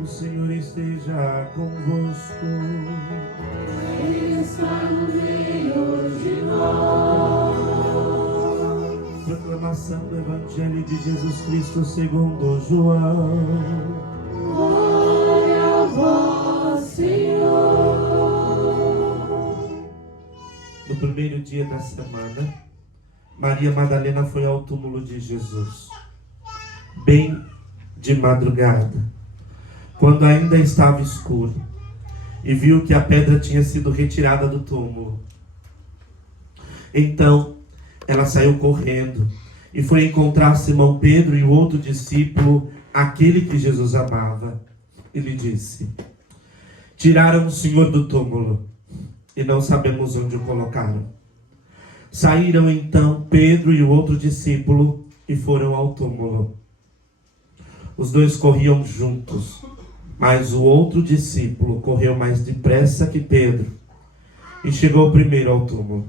O Senhor esteja convosco. Ele está no meio de nós. Proclamação do Evangelho de Jesus Cristo segundo João. Glória a vós, Senhor. No primeiro dia da semana, Maria Madalena foi ao túmulo de Jesus, bem de madrugada, quando ainda estava escuro, e viu que a pedra tinha sido retirada do túmulo. Então ela saiu correndo e foi encontrar Simão Pedro e o outro discípulo, aquele que Jesus amava, e lhe disse: tiraram o Senhor do túmulo e não sabemos onde o colocaram. Saíram então Pedro e o outro discípulo e foram ao túmulo. Os dois corriam juntos, mas o outro discípulo correu mais depressa que Pedro e chegou primeiro ao túmulo.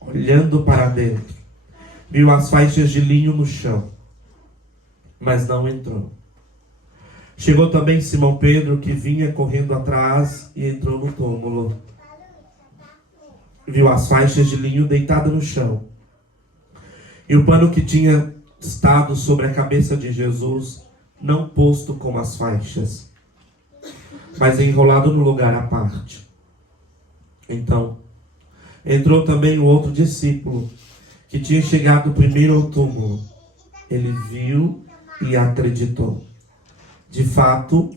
Olhando para dentro, viu as faixas de linho no chão, mas não entrou. Chegou também Simão Pedro, que vinha correndo atrás, e entrou no túmulo. Viu as faixas de linho deitadas no chão, e o pano que tinha estado sobre a cabeça de Jesus, não posto com as faixas, mas enrolado no lugar à parte. Então entrou também o outro discípulo, que tinha chegado primeiro ao túmulo. Ele viu e acreditou. De fato,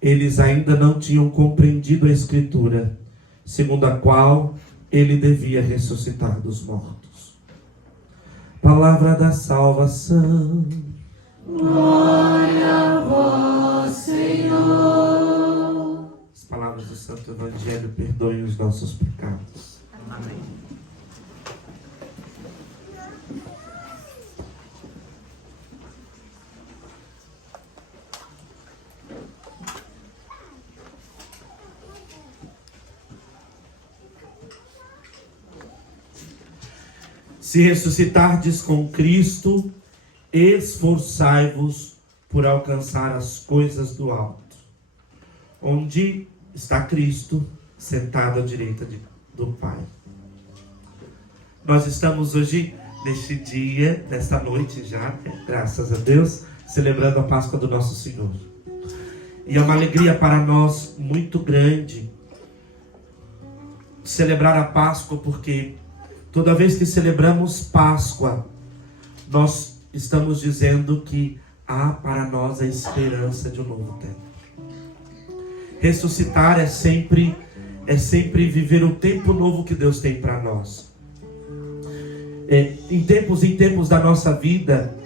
eles ainda não tinham compreendido a Escritura, segundo a qual ele devia ressuscitar dos mortos. Palavra da salvação. Glória a vós, Senhor. As palavras do Santo Evangelho perdoem os nossos pecados. Amém. Se ressuscitardes com Cristo, esforçai-vos por alcançar as coisas do alto, onde está Cristo sentado à direita do Pai. Nós estamos hoje, neste dia, nesta noite já, graças a Deus, celebrando a Páscoa do nosso Senhor. E é uma alegria para nós muito grande celebrar a Páscoa, porque toda vez que celebramos Páscoa, nós estamos dizendo que há para nós a esperança de um novo tempo. Ressuscitar é sempre viver o tempo novo que Deus tem para nós. Em tempos da nossa vida,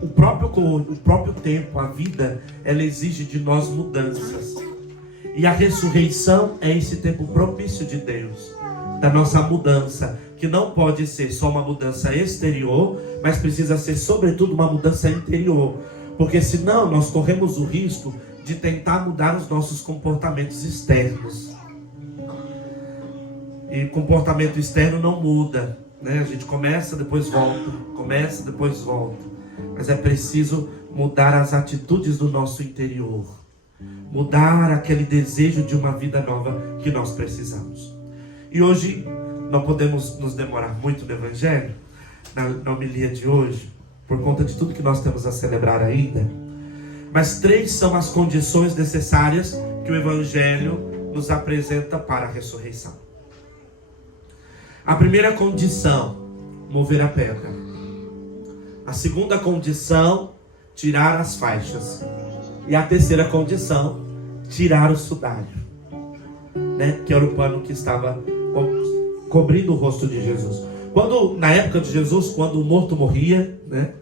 o próprio tempo, a vida, ela exige de nós mudanças. E a ressurreição é esse tempo propício de Deus, da nossa mudança, que não pode ser só uma mudança exterior, mas precisa ser sobretudo uma mudança interior, porque senão nós corremos o risco de tentar mudar os nossos comportamentos externos. E comportamento externo não muda, né? A gente começa, depois volta, começa, depois volta, mas é preciso mudar as atitudes do nosso interior, mudar aquele desejo de uma vida nova que nós precisamos. E hoje não podemos nos demorar muito no Evangelho, na homilia de hoje, por conta de tudo que nós temos a celebrar ainda. Mas 3 são as condições necessárias que o Evangelho nos apresenta para a ressurreição. A primeira condição, mover a pedra. A segunda condição, tirar as faixas. E a terceira condição, tirar o sudário, né? Que era o pano que estava cobrindo o rosto de Jesus. Na época de Jesus, quando o morto morria, né?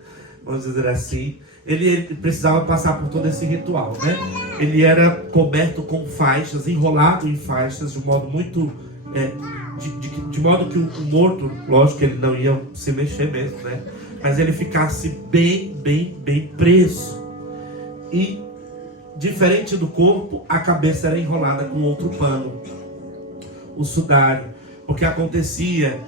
Vamos dizer assim, ele precisava passar por todo esse ritual, né? Ele era coberto com faixas, enrolado em faixas, de modo muito... de modo que o morto, lógico que ele não ia se mexer mesmo, né? Mas ele ficasse bem preso. E, diferente do corpo, a cabeça era enrolada com outro pano, o sudário. Porque acontecia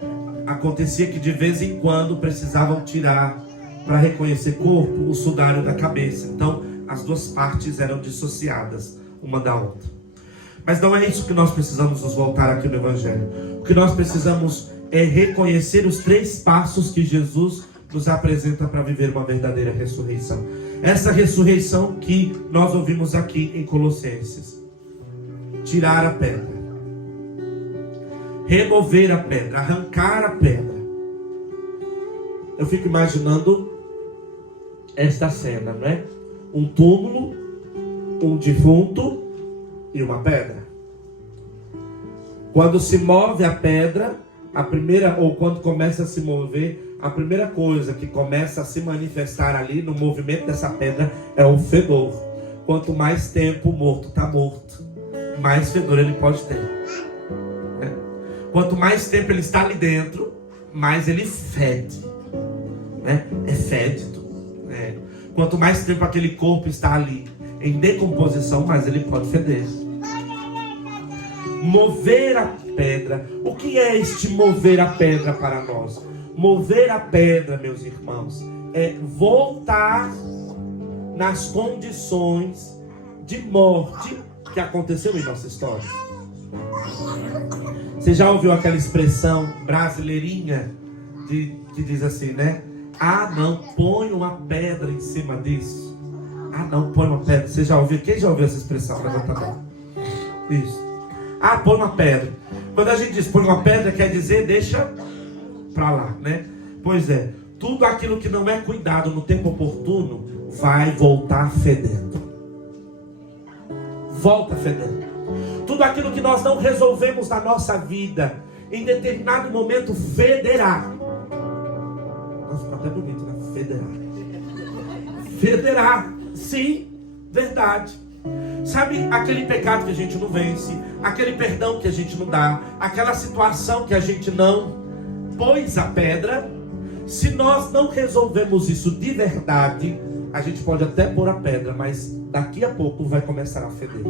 que de vez em quando precisavam tirar, para reconhecer corpo, o sudário da cabeça. Então as duas partes eram dissociadas uma da outra. Mas não é isso que nós precisamos nos voltar aqui no Evangelho. O que nós precisamos é reconhecer os 3 passos que Jesus nos apresenta para viver uma verdadeira ressurreição. Essa ressurreição que nós ouvimos aqui em Colossenses: tirar a pedra, remover a pedra, arrancar a pedra. Eu fico imaginando esta cena, não é? Um túmulo, um defunto e uma pedra. Quando se move a pedra, ou quando começa a se mover, a primeira coisa que começa a se manifestar ali no movimento dessa pedra é o fedor. Quanto mais tempo o morto está morto, mais fedor ele pode ter. Quanto mais tempo ele está ali dentro, mais ele fede. É fédido. Quanto mais tempo aquele corpo está ali em decomposição, mais ele pode feder. Mover a pedra. O que é este mover a pedra para nós? Mover a pedra, meus irmãos, é voltar nas condições de morte que aconteceu em nossa história. Você já ouviu aquela expressão brasileirinha que diz assim, né? Ah, não, põe uma pedra em cima disso. Ah, não, põe uma pedra. Você já ouviu? Quem já ouviu essa expressão? Levanta a mão. Isso. Ah, põe uma pedra. Quando a gente diz põe uma pedra, quer dizer deixa pra lá, né? Pois é, tudo aquilo que não é cuidado no tempo oportuno vai voltar fedendo. Volta fedendo. Tudo aquilo que nós não resolvemos na nossa vida, em determinado momento federá. Nossa, tá até bonito, né? Federar. Sim, verdade. Sabe aquele pecado que a gente não vence, aquele perdão que a gente não dá, aquela situação que a gente não pôs a pedra? Se nós não resolvemos isso de verdade, a gente pode até pôr a pedra, mas daqui a pouco vai começar a feder.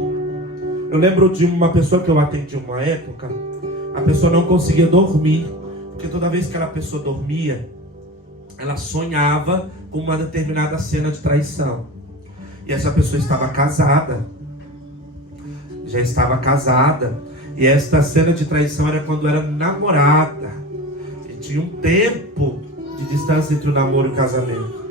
Eu lembro de uma pessoa que eu atendi uma época, a pessoa não conseguia dormir, porque toda vez que aquela pessoa dormia, ela sonhava com uma determinada cena de traição. E essa pessoa estava casada, já estava casada, e esta cena de traição era quando era namorada, e tinha um tempo de distância entre o namoro e o casamento.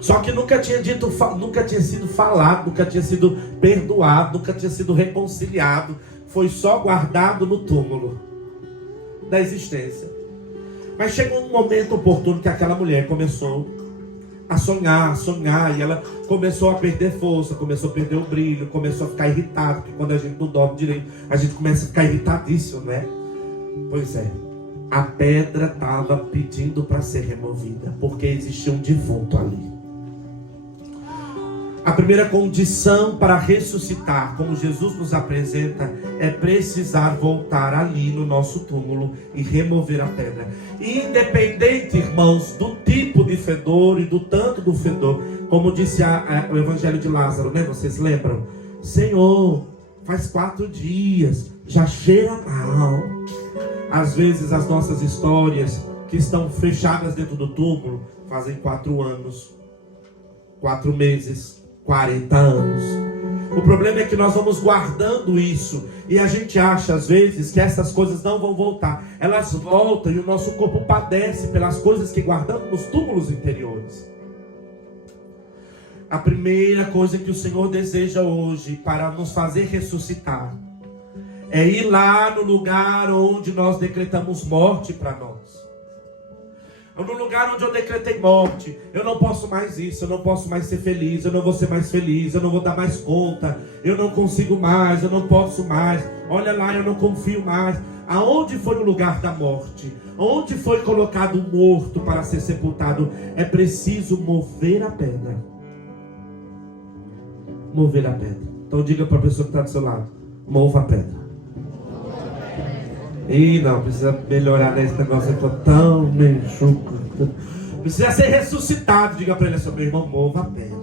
Só que nunca tinha sido falado, nunca tinha sido perdoado, nunca tinha sido reconciliado, foi só guardado no túmulo da existência. Mas chegou um momento oportuno que aquela mulher começou a sonhar, e ela começou a perder força, começou a perder o brilho, começou a ficar irritada, porque quando a gente não dorme direito, a gente começa a ficar irritadíssimo, né? Pois é, a pedra estava pedindo para ser removida, porque existia um defunto ali. A primeira condição para ressuscitar, como Jesus nos apresenta, é precisar voltar ali no nosso túmulo e remover a pedra. Independente, irmãos, do tipo de fedor e do tanto do fedor, como disse o Evangelho de Lázaro, né? Vocês lembram? Senhor, faz 4 dias, já cheira mal. Às vezes as nossas histórias que estão fechadas dentro do túmulo fazem 4 anos, 4 meses, 40 anos. O problema é que nós vamos guardando isso e a gente acha às vezes que essas coisas não vão voltar. Elas voltam e o nosso corpo padece pelas coisas que guardamos nos túmulos interiores. A primeira coisa que o Senhor deseja hoje para nos fazer ressuscitar é ir lá no lugar onde nós decretamos morte para nós. No lugar onde eu decretei morte, eu não posso mais isso, eu não posso mais ser feliz, eu não vou ser mais feliz, eu não vou dar mais conta, eu não consigo mais, eu não posso mais, olha lá, eu não confio mais. Aonde foi o lugar da morte? Onde foi colocado o morto para ser sepultado? É preciso mover a pedra. Mover a pedra. Então diga para a pessoa que está do seu lado: mova a pedra. Ih, não, precisa melhorar nesse negócio, eu tô tão mexuco. Precisa ser ressuscitado. Diga para ele assim: meu irmão, mova a pedra.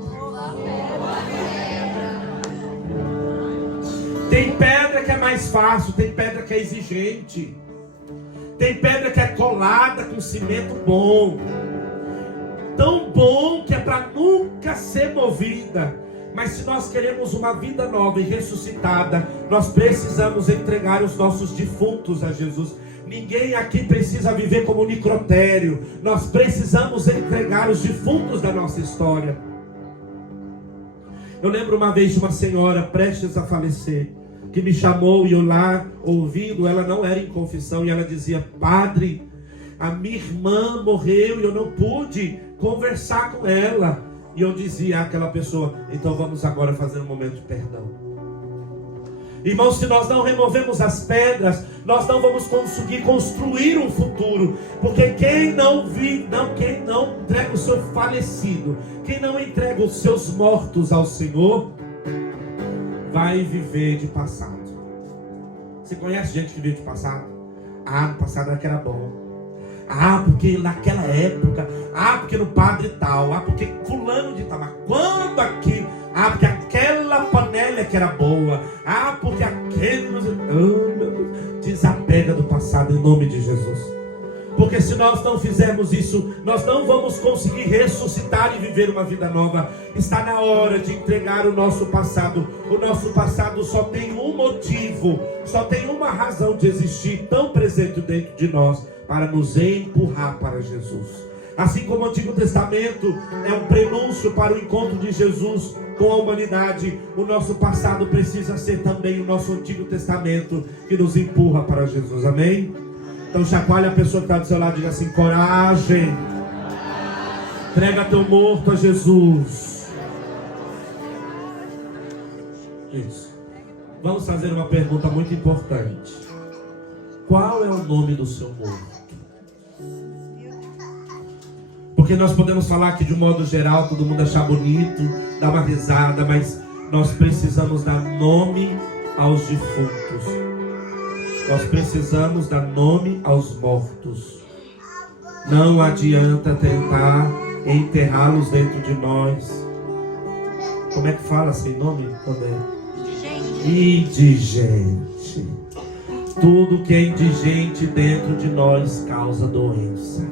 Tem pedra que é mais fácil, tem pedra que é exigente, tem pedra que é colada com cimento bom, tão bom que é para nunca ser movida. Mas se nós queremos uma vida nova e ressuscitada, nós precisamos entregar os nossos defuntos a Jesus. Ninguém aqui precisa viver como necrotério. Nós precisamos entregar os defuntos da nossa história. Eu lembro uma vez de uma senhora prestes a falecer, que me chamou e eu lá ouvindo, ela não era em confissão, e ela dizia: padre, a minha irmã morreu e eu não pude conversar com ela. E eu dizia àquela pessoa: então vamos agora fazer um momento de perdão. Irmãos, se nós não removemos as pedras, nós não vamos conseguir construir um futuro. Porque quem não entrega o seu falecido, quem não entrega os seus mortos ao Senhor, vai viver de passado. Você conhece gente que vive de passado? Ah, no passado era que era bom. Ah, porque naquela época. Ah, porque no padre tal. Ah, porque fulano de tal. Mas quando aqui? Ah, porque aquela panela que era boa. Ah, porque aquele... Oh, meu Deus. Desapega do passado em nome de Jesus. Porque se nós não fizermos isso, nós não vamos conseguir ressuscitar e viver uma vida nova. Está na hora de entregar o nosso passado. O nosso passado só tem um motivo, só tem uma razão de existir, tão presente dentro de nós, para nos empurrar para Jesus. Assim como o Antigo Testamento é um prenúncio para o encontro de Jesus com a humanidade, o nosso passado precisa ser também o nosso Antigo Testamento que nos empurra para Jesus. Amém? Então chacoalha a pessoa que está do seu lado e diga assim: coragem. Entrega teu morto a Jesus. Isso. Vamos fazer uma pergunta muito importante. Qual é o nome do seu morto? Porque nós podemos falar que de um modo geral todo mundo achar bonito, dar uma risada, mas nós precisamos dar nome aos defuntos. Nós precisamos dar nome aos mortos. Não adianta tentar enterrá-los dentro de nós. Como é que fala sem nome? Indigente. Tudo que é indigente dentro de nós causa doença.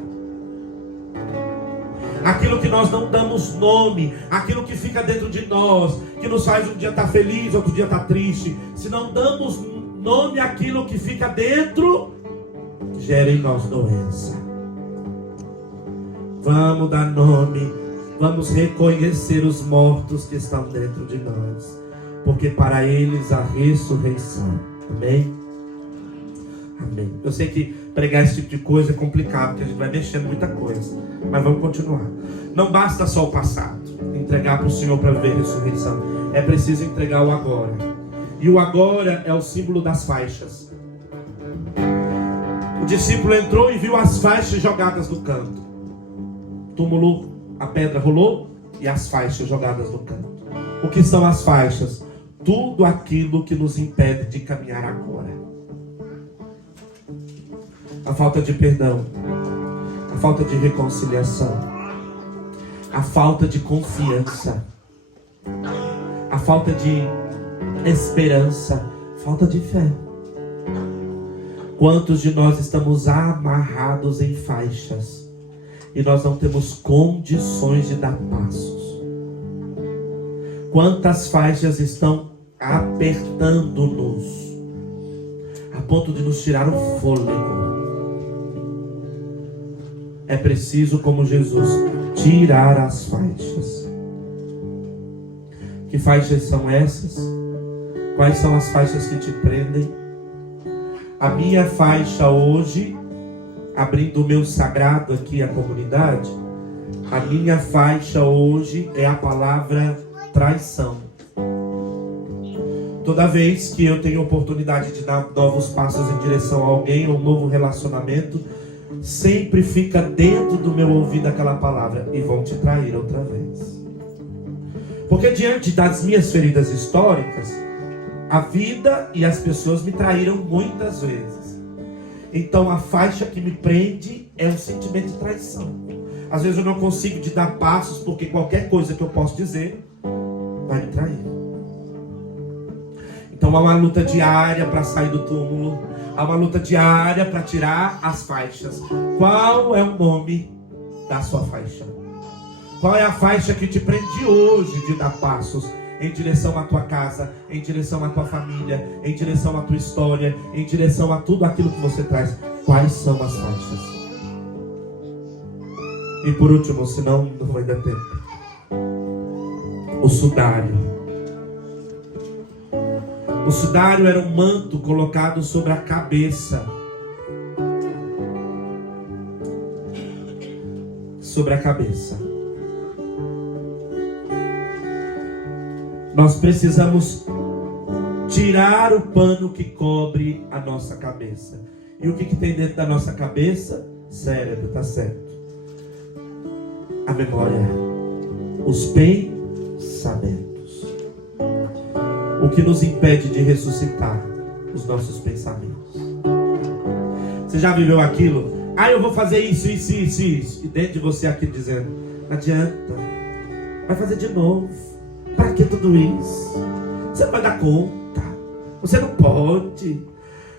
Aquilo que nós não damos nome, aquilo que fica dentro de nós, que nos faz um dia estar feliz, outro dia estar triste. Se não damos nome àquilo que fica dentro, gera em nós doença. Vamos dar nome, vamos reconhecer os mortos que estão dentro de nós, porque para eles a ressurreição. Amém? Amém. Eu sei que pregar esse tipo de coisa é complicado, porque a gente vai mexendo muita coisa, mas vamos continuar. Não basta só o passado, entregar para o Senhor para ver a ressurreição. É preciso entregar o agora. E o agora é o símbolo das faixas. O discípulo entrou e viu as faixas jogadas no canto. O túmulo, a pedra rolou e as faixas jogadas no canto. O que são as faixas? Tudo aquilo que nos impede de caminhar agora. A falta de perdão, a falta de reconciliação, a falta de confiança, a falta de esperança, falta de fé. Quantos de nós estamos amarrados em faixas e nós não temos condições de dar passos? Quantas faixas estão apertando-nos a ponto de nos tirar o fôlego? É preciso, como Jesus, tirar as faixas. Que faixas são essas? Quais são as faixas que te prendem? A minha faixa hoje, abrindo o meu sagrado aqui à comunidade, a minha faixa hoje é a palavra traição. Toda vez que eu tenho oportunidade de dar novos passos em direção a alguém, ou um novo relacionamento, sempre fica dentro do meu ouvido aquela palavra: e vão te trair outra vez. Porque diante das minhas feridas históricas, a vida e as pessoas me traíram muitas vezes. Então a faixa que me prende é o sentimento de traição. Às vezes eu não consigo de dar passos, porque qualquer coisa que eu posso dizer vai me trair. Então há uma luta diária para sair do túmulo. Há uma luta diária para tirar as faixas. Qual é o nome da sua faixa? Qual é a faixa que te prende hoje de dar passos em direção à tua casa, em direção à tua família, em direção à tua história, em direção a tudo aquilo que você traz. Quais são as faixas? E por último, senão não vai dar tempo, o sudário. O sudário era um manto colocado sobre a cabeça. Sobre a cabeça. Nós precisamos tirar o pano que cobre a nossa cabeça. E o que tem dentro da nossa cabeça? Cérebro, tá certo. A memória, os pensamentos. O que nos impede de ressuscitar? Os nossos pensamentos. Você já viveu aquilo? Eu vou fazer isso. E dentro de você aqui dizendo: não adianta, vai fazer de novo. Para que tudo isso? Você não vai dar conta. Você não pode.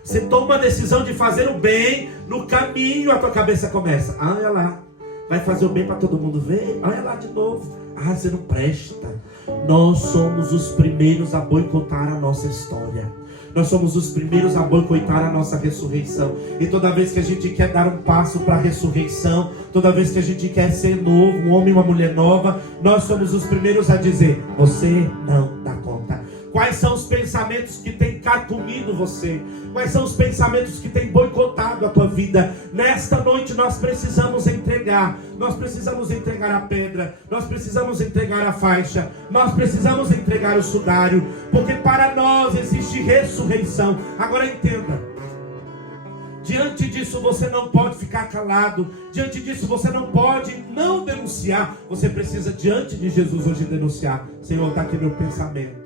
Você toma uma decisão de fazer o bem, no caminho a tua cabeça começa: olha lá, vai fazer o bem para todo mundo ver? Olha lá de novo. Você não presta. Nós somos os primeiros a boicotar a nossa história. Nós somos os primeiros a boicotar a nossa ressurreição. E toda vez que a gente quer dar um passo para a ressurreição, toda vez que a gente quer ser novo, um homem e uma mulher nova, nós somos os primeiros a dizer: você não dá conta. Quais são os pensamentos que têm carcomido você? Quais são os pensamentos que têm boicotado a tua vida? Nesta noite nós precisamos entregar. Nós precisamos entregar a pedra. Nós precisamos entregar a faixa. Nós precisamos entregar o sudário. Porque para nós existe ressurreição. Agora entenda. Diante disso você não pode ficar calado. Diante disso você não pode não denunciar. Você precisa diante de Jesus hoje denunciar: Senhor, está aqui meu pensamento.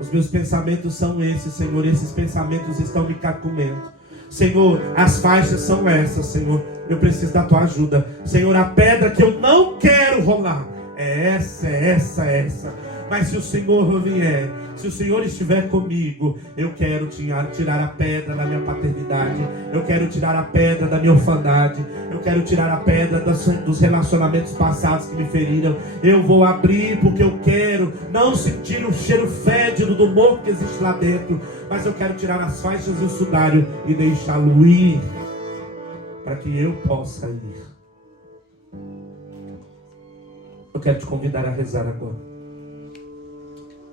Os meus pensamentos são esses, Senhor. Esses pensamentos estão me carcomendo. Senhor, as faixas são essas, Senhor. Eu preciso da tua ajuda. Senhor, a pedra que eu não quero rolar é essa. Mas se o Senhor vier, se o Senhor estiver comigo, eu quero tirar a pedra da minha paternidade. Eu quero tirar a pedra da minha orfandade. Eu quero tirar a pedra dos relacionamentos passados que me feriram. Eu vou abrir porque eu quero não sentir o cheiro fédido do morto que existe lá dentro. Mas eu quero tirar as faixas e o sudário e deixá-lo ir, para que eu possa ir. Eu quero te convidar a rezar agora.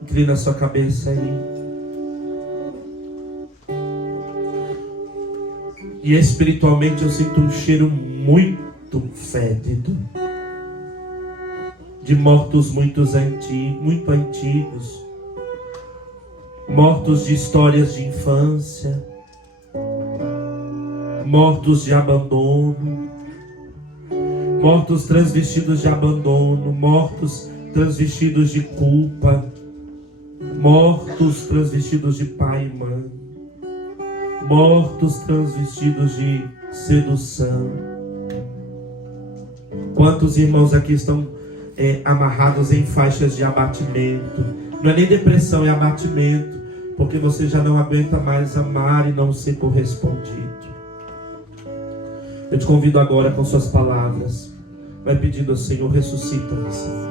Inclina a sua cabeça aí. E espiritualmente eu sinto um cheiro muito fédido, de mortos muito antigos, mortos de histórias de infância, mortos de abandono, mortos transvestidos de abandono, mortos transvestidos de culpa, mortos transvestidos de pai e mãe, mortos transvestidos de sedução. Quantos irmãos aqui estão amarrados em faixas de abatimento? Não é nem depressão, é abatimento, porque você já não aguenta mais amar e não ser correspondido. Eu te convido agora com suas palavras, vai pedindo ao Senhor: ressuscita-me, Senhor.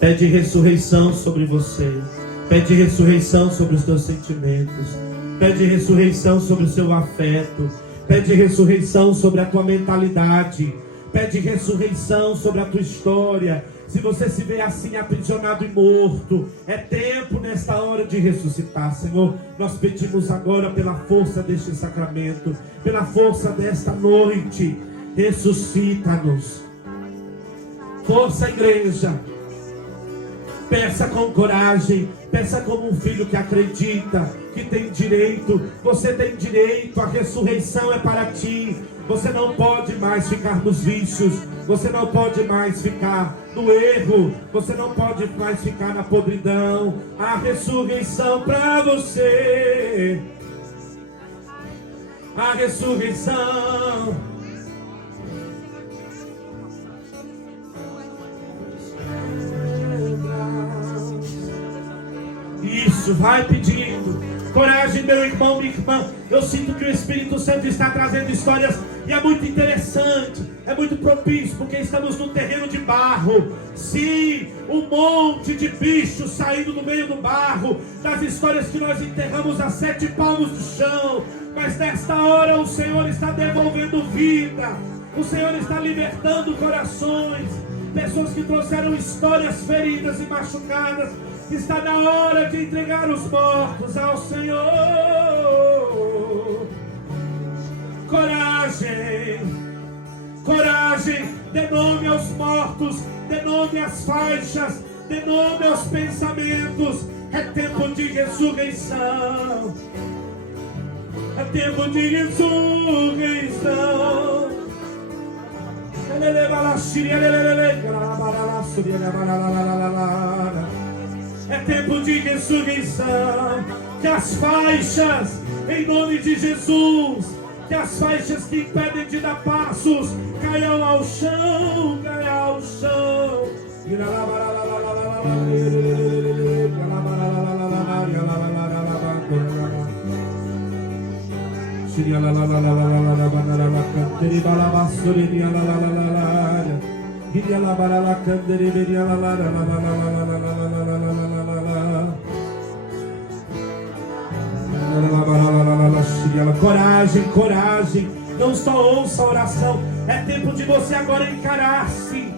Pede ressurreição sobre você. Pede ressurreição sobre os teus sentimentos. Pede ressurreição sobre o seu afeto. Pede ressurreição sobre a tua mentalidade. Pede ressurreição sobre a tua história. Se você se vê assim aprisionado e morto, é tempo nesta hora de ressuscitar. Senhor, nós pedimos agora pela força deste sacramento, pela força desta noite, ressuscita-nos. Força, igreja. Peça com coragem, peça como um filho que acredita, que tem direito. Você tem direito, a ressurreição é para ti. Você não pode mais ficar nos vícios, você não pode mais ficar no erro, você não pode mais ficar na podridão. A ressurreição para você, a ressurreição. Isso, vai pedindo, Coragem, meu irmão, minha irmã. Eu sinto que o Espírito Santo está trazendo histórias e é muito interessante, é muito propício, porque estamos num terreno de barro. Sim, um monte de bichos saindo do meio do barro, das histórias que nós enterramos a 7 palmos do chão. Mas nesta hora o Senhor está devolvendo vida, o Senhor está libertando corações, pessoas que trouxeram histórias feridas e machucadas. Está na hora de entregar os mortos ao Senhor. Coragem, coragem, dê nome aos mortos, dê nome às faixas, dê nome aos pensamentos. É tempo de ressurreição, é tempo de ressurreição. É tempo de ressurreição. Que as faixas, em nome de Jesus, que as faixas que impedem de dar passos caiam ao chão, caiam ao chão. Coragem, coragem. Não só ouça a oração. É tempo de você agora encarar-se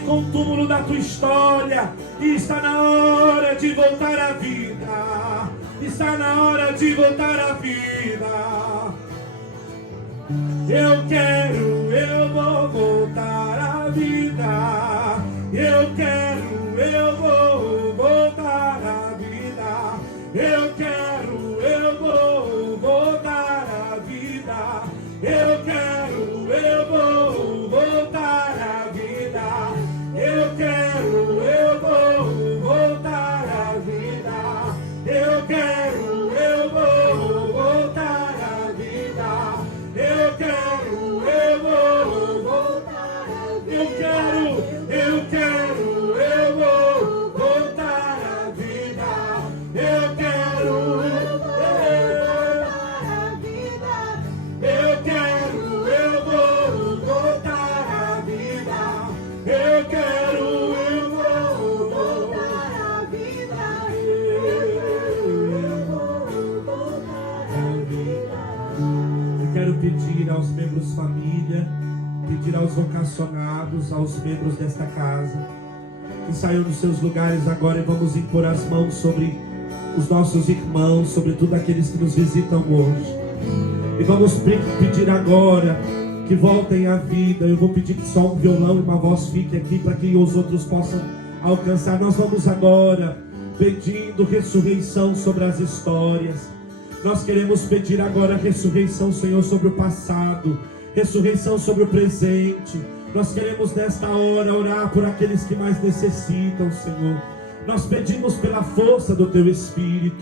com o túmulo da tua história. E está na hora de voltar à vida. Está na hora de voltar à vida. Eu quero, eu vou voltar à vida. Eu quero, eu vou voltar à vida. Eu quero, eu vou voltar à vida. Eu quero, eu vou voltar à vida. Eu quero, eu vou voltar à vida. Eu quero, eu vou voltar à vida. Eu quero, eu vou voltar à vida. Eu quero, eu quero, eu vou voltar à vida. Eu quero, eu vou voltar à vida. Eu quero, eu vou voltar à vida. Eu quero, eu vou voltar à vida. Eu vou voltar à vida. Eu quero pedir aos membros família, pedir aos vocacionados, aos membros desta casa, que saiam dos seus lugares agora e vamos impor as mãos sobre os nossos irmãos, sobre tudo aqueles que nos visitam hoje. E vamos pedir agora que voltem à vida. Eu vou pedir que só um violão e uma voz fique aqui para que os outros possam alcançar. Nós vamos agora pedindo ressurreição sobre as histórias. Nós queremos pedir agora ressurreição, Senhor, sobre o passado, ressurreição sobre o presente. Nós queremos nesta hora orar por aqueles que mais necessitam, Senhor. Nós pedimos pela força do Teu Espírito.